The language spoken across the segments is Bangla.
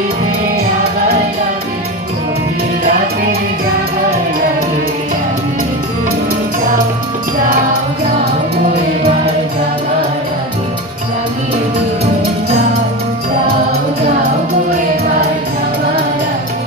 দিতে আগায় লাগে, গভীর রাতের জাগায় লাগে। যাও যাও যাও গো এবার জাগার আগে জাগিয়ে দিও। যাও যাও যাও গো এবার জাগার আগে।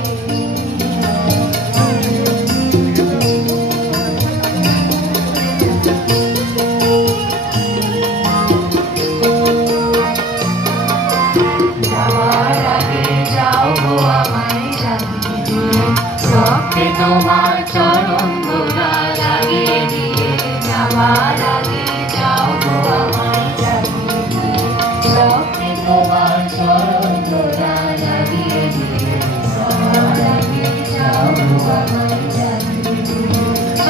যাওয়ার আগে যাও গো আমায় জাগিয়ে দিয়ে, চোখে তোমার চরণ ধুলা লাগিয়ে দিয়ে। যাওয়ার আগে যাও গো আমায় জাগিয়ে দিয়ে, চোখে তোমার চরণ ধুলা লাগিয়ে দিয়ে। যাওয়ার আগে যাও গো আমায় জাগিয়ে দিয়ে।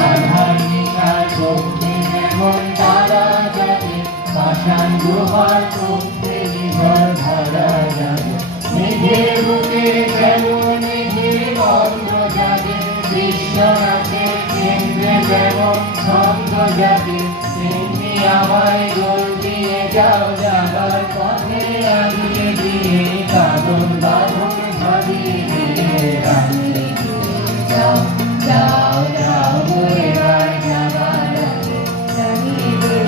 আঁধার নিশার চোখে যেমন তারা জাগে, পাষাণ গুহার চোখে নিঝড় ধারা জাগে। মেঘের বুকে যেমন মেঘের গন্ধ জাগে, বিশ্বনাথের কেন্দ্রে যেমন ছন্দ জাগে। তেমনি আমায় দোল দিয়ে যাও যাবার পথে আগিয়ে দিয়ে, কাঁদন বাঁধন ভাবিয়ে দিয়ে রাঙিয়ে দিয়ে। যাও যাও যাও গো এবার যাবার আগে জাগিয়ে দিয়ে।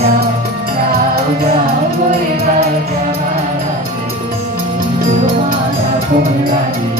যাও যাও যাও গো এবার যাবার আগে, তোমার আপন লাগে।